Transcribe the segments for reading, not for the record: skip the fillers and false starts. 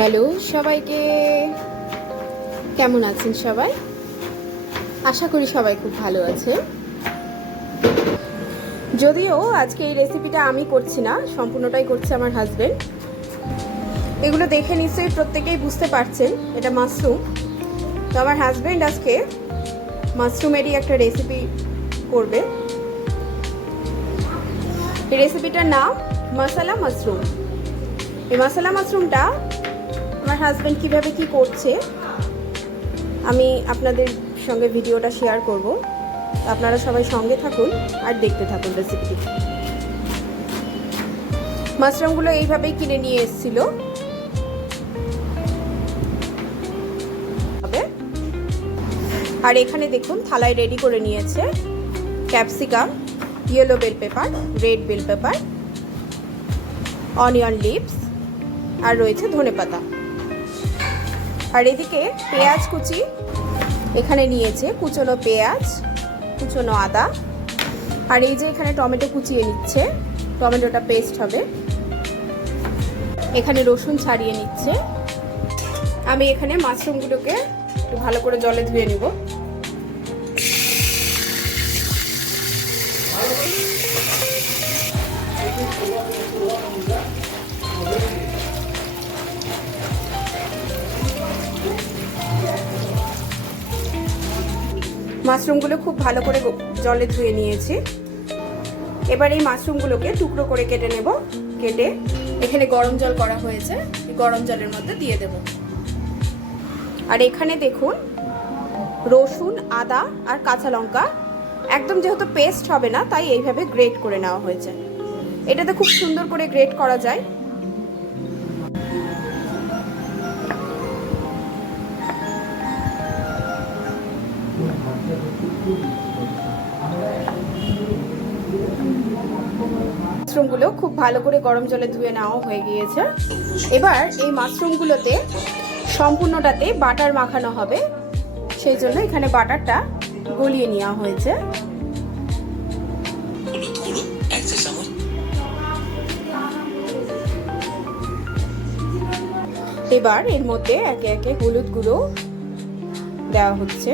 Hello সবাইকে, কেমন আছেন সবাই? আশা করি সবাই খুব ভালো আছে। যদিও আজকে এই রেসিপিটা আমি করছি না, সম্পূর্ণটাই করছে আমার হাজবেন্ড। এগুলো দেখে নিশ্চয়ই প্রত্যেকেই বুঝতে পারছেন এটা মাশরুম। তো আমার হাজবেন্ড আজকে মাশরুমেরই একটা রেসিপি করবে। এই রেসিপিটার নাম মশলা মাশরুম। এই মশলা মাশরুমটা আমার হাজবেন্ড কিভাবে কি করছে আমি আপনাদের সঙ্গে ভিডিওটা শেয়ার করব। আপনারা সবাই সঙ্গে থাকুন আর দেখতে থাকুন রেসিপিটি। মাশরুমগুলো এইভাবেই কিনে নিয়ে এসেছিল। আর এখানে দেখুন থালায় রেডি করে নিয়েছে capsicum, yellow bell pepper, red bell pepper, onion leaves আর রয়েছে ধনেপাতা। আর এদিকে পেঁয়াজ কুচি এখানে নিয়েছে, কুচনো পেঁয়াজ, কুচনো আদা। আর এই যে এখানে টমেটো কুচিয়ে নিচ্ছে, টমেটোটা পেস্ট হবে। এখানে রসুন ছাড়িয়ে নিচ্ছে। আমি এখানে মাশরুমগুলোকে একটু ভালো করে জলে ধুয়ে নিব। মাশরুমগুলো খুব ভালো করে জলে ধুয়ে নিয়েছি। এবার এই মাশরুমগুলোকে টুকরো করে কেটে নেব। কেটে এখানে গরম জল করা হয়েছে, এই গরম জলের মধ্যে দিয়ে দেব। আর এখানে দেখুন রসুন, আদা আর কাঁচা লঙ্কা একদম যেহেতু পেস্ট হবে না তাই এইভাবে গ্রেট করে নেওয়া হয়েছে। এটাতে খুব সুন্দর করে গ্রেট করা যায়। মাশরুমগুলো খুব ভালো করে গরম জলে ধুয়ে নেওয়া হয়ে গিয়েছে। এবার এই মাশরুমগুলোতে সম্পূর্ণটাতে বাটার মাখানো হবে, সেই জন্য এখানে বাটারটা গলিয়ে নেওয়া হয়েছে। এবার এর মধ্যে একে একে হলুদ গুঁড়ো দেওয়া হচ্ছে,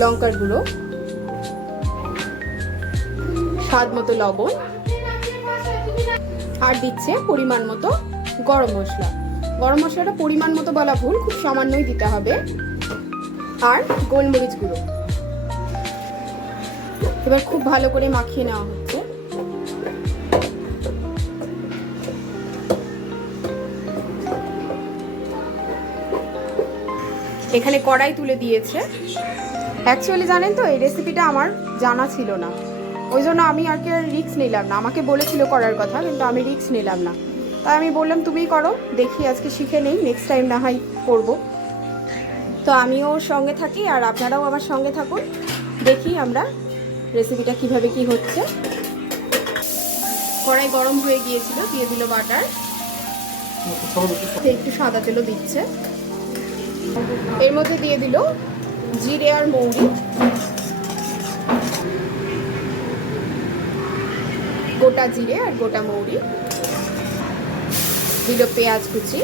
লঙ্কার গুঁড়ো, স্বাদ মতো লবণ, আর দিচ্ছে পরিমাণ মতো গরম মশলা। গরম মশলাটা পরিমাণ মতো বলা ভুল, খুব সামান্যই দিতে হবে। আর গোলমরিচ গুঁড়ো। এবার খুব ভালো করে মাখিয়ে নেওয়া হচ্ছে। এখানে কড়াই তুলে দিয়েছে। অ্যাকচুয়ালি জানেন তো এই রেসিপিটা আমার জানা ছিল না, ওই জন্য আমি আর কি রিস্ক নিলাম না। আমাকে বলেছিল করার কথা, কিন্তু আমি রিস্ক নিলাম না। তাই আমি বললাম তুমিই করো, দেখি আজকে শিখে নেই, নেক্সট টাইম না হয় করবো। তো আমিও ওর সঙ্গে থাকি আর আপনারাও আমার সঙ্গে থাকুন, দেখি আমরা রেসিপিটা কিভাবে কি হচ্ছে। কড়াই গরম হয়ে গিয়েছিল, দিয়ে দিল বাটার, একটু সাদা তেলও দিচ্ছে। এর মধ্যে দিয়ে দিল জিরে আর মৌরি, গোটা জিরে আর গোটা মৌরি, দিল পেঁয়াজ কুচি,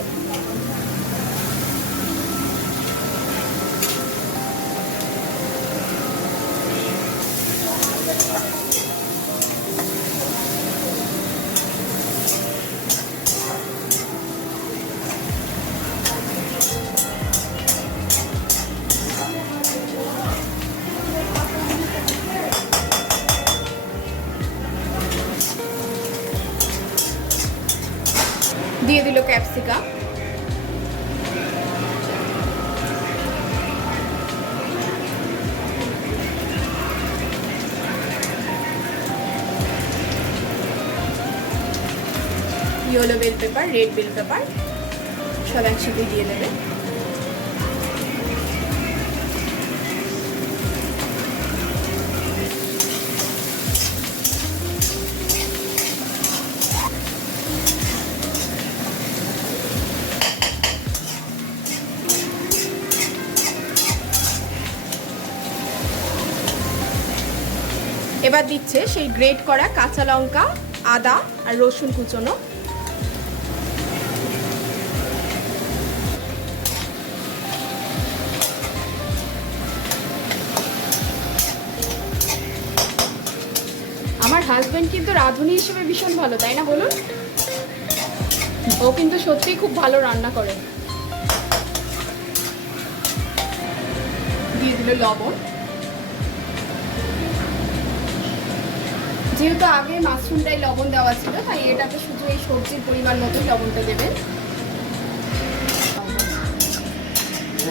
দিয়ে দিল capsicum, yellow bell pepper, red bell pepper সব একসাথে দিয়ে দেবে। এবার দিচ্ছে সেই গ্রেট করা কাঁচা লঙ্কা, আদা আর রসুন কুচনো, হাজবেন্ড কিন্তু রাঁধুনি হিসেবে ভীষণ ভালো, তাই না বলুন? ও কিন্তু সত্যিই খুব ভালো রান্না করে। দিয়ে দিল লবণ। যেহেতু আগে মাশরুমটাই লবণ দেওয়া ছিল, তাই এটাতে শুধু এই সবজির পরিমাণ মতোই লবণটা দেবেন।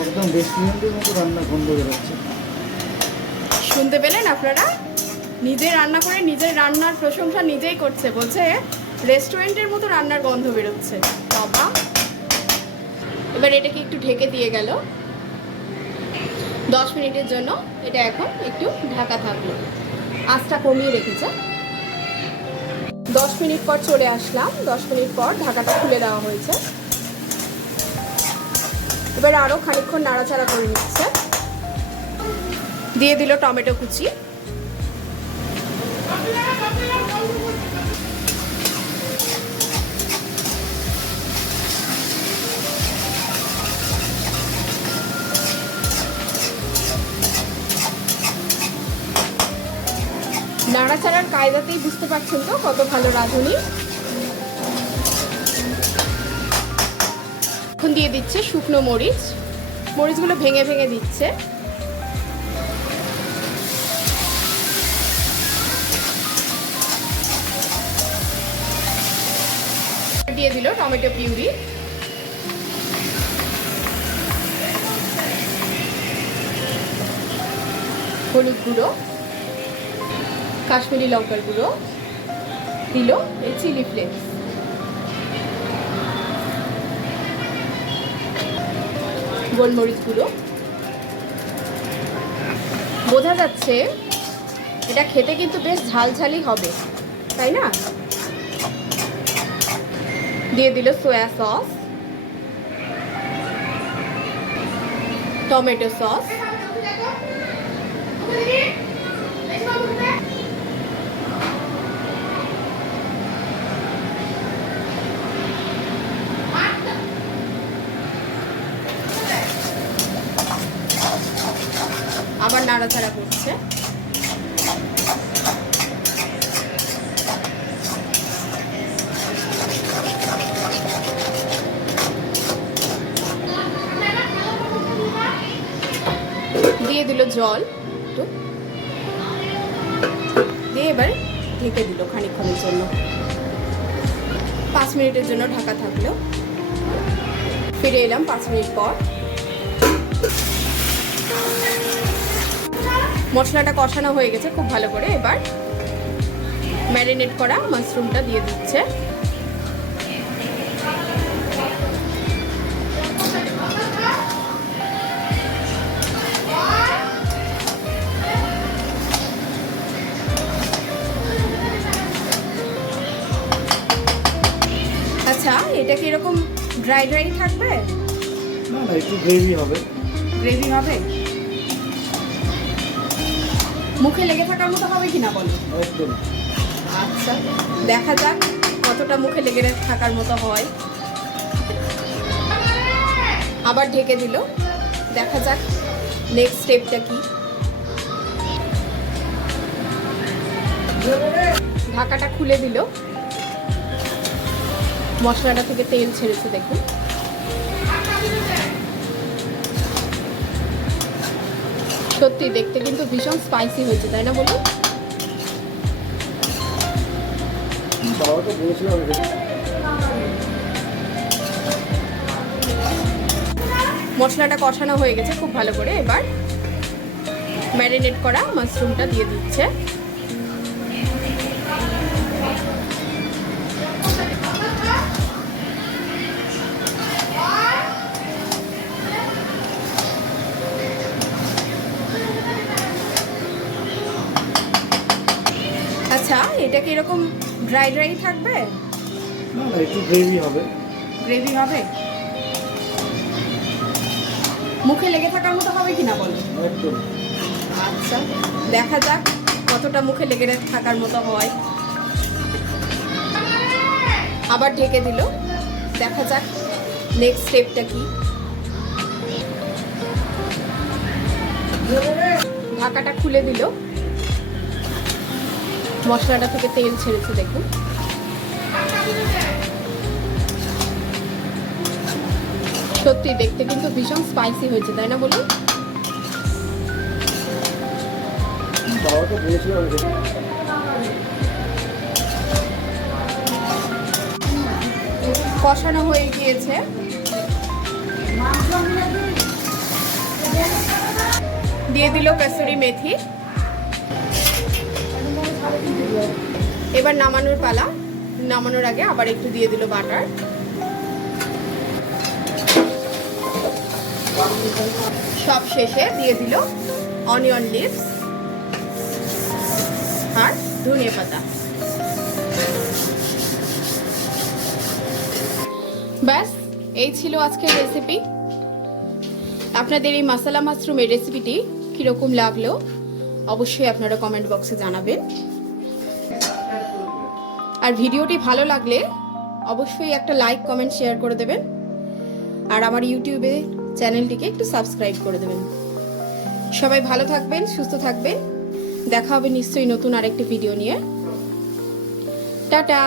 একদম রেস্টুরেন্টের মতো রান্না গন্ধ বেরোচ্ছে। শুনতে পেলেন আপনারা? নিজে রান্না করে নিজের রান্নার প্রশংসা নিজেই করছে, বলছে রেস্টুরেন্টের মতো রান্নার গন্ধ বেরোচ্ছে। বাবা, এবার এটাকে একটু ঢেকে দিয়ে গেল 10 মিনিটের জন্য। এটা এখন একটু ঢাকা থাকলো, আঁচটা কমিয়ে রেখেছে। 10 মিনিট পর চলে আসলাম। 10 মিনিট পর ঢাকাটা খুলে দেওয়া হয়েছে। এবার আরও খানিকক্ষণ নাড়াচাড়া করে নিচ্ছে। দিয়ে দিল টমেটো কুচি। নাড়াচাড়ার কায়দাতেই বুঝতে পারছেন তো কত ভালো রাঁধুনি। এখন দিয়ে দিচ্ছে শুকনো মরিচ। মরিচগুলো ভেঙে ভেঙে দিচ্ছে। দিয়ে দিল টমেটো পিউরি। হলুদ গুঁড়ো, কাশ্মীরি লঙ্কার গুঁড়ো, দিল এই চিলি ফ্লেক্স, গোলমরিচ গুঁড়ো। বোঝা যাচ্ছে এটা খেতে কিন্তু বেশ ঝালঝালি হবে, তাই না? দিয়ে দিল সয়া সস, টমেটো সস, আবার নাড়াচাড়া করছে। দিয়ে দিল জল একটু, দিয়ে এবার ঢেকে দিল খানিকক্ষণের জন্য। 5 মিনিটের জন্য ঢাকা থাকলো। ফিরে এলাম 5 মিনিট পর। মশলাটা কষানো হয়ে গেছে খুব ভালো করে। এবার ম্যারিনেট করা মাশরুমটা দিয়ে দিচ্ছে। আচ্ছা, এটা কি এরকম ড্রাই ড্রাই থাকবে? না না, একটু গ্রেভি হবে। গ্রেভি হবে? মুখে লেগে থাকার মতো হবে কিনা বলো? একদম। আচ্ছা, দেখা যাক কতটা মুখে লেগে থাকার মতো হয়। আবার ঢেকে দিল, দেখা যাক নেক্সট স্টেপটা কি। ঢাকাটা খুলে দিল। মশলাটা থেকে তেল ছেড়েছে দেখুন। সত্যি দেখতে কিন্তু ভীষণ স্পাইসি হয়েছে, তাই না বলুন? মশলাটা কষানো হয়ে গেছে খুব ভালো করে। এবার ম্যারিনেট করা মাশরুমটা দিয়ে দিচ্ছে। আচ্ছা, এটা কি এরকম ড্রাই ড্রাই থাকবে? না না, একটু গ্রেভি হবে। গ্রেভি হবে? মুখে লেগে থাকার মতো হবে কিনা বলো? একদম। আচ্ছা, দেখা যাক কতটা মুখে লেগে থাকার মতো হয়। আবার ঢেকে দিল, দেখা যাক নেক্সট স্টেপটা কি। ঢাকাটা খুলে দিল। মশলাটা থেকে তেল ছেড়েছে দেখুন। সত্যি দেখতে কিন্তু ভীষণ স্পাইসি হয়েছে, তাই না বলুন? বাবাকে বলেছিলাম কষানো হয়ে গিয়েছে। দিয়ে দিল কসুরি মেথি। এবার নামানোর পালা। নামানোর আগে আবার একটু দিয়ে দিল বাটার। সব শেষে দিয়ে দিল অনিয়ন লিভস আর ধনিয়া পাতা। ব্যাস, এই ছিল আজকের রেসিপি। আপনাদের এই মশলা মাশরুমের রেসিপিটি কিরকম লাগলো অবশ্যই আপনারা কমেন্ট বক্সে জানাবেন। আর ভিডিওটি ভালো লাগলে অবশ্যই একটা লাইক কমেন্ট শেয়ার করে দেবেন। আর আমার ইউটিউবে চ্যানেলটিকে একটু সাবস্ক্রাইব করে দেবেন। সবাই ভালো থাকবেন, সুস্থ থাকবেন। দেখা হবে নিশ্চয়ই নতুন আরেকটি ভিডিও নিয়ে। টাটা।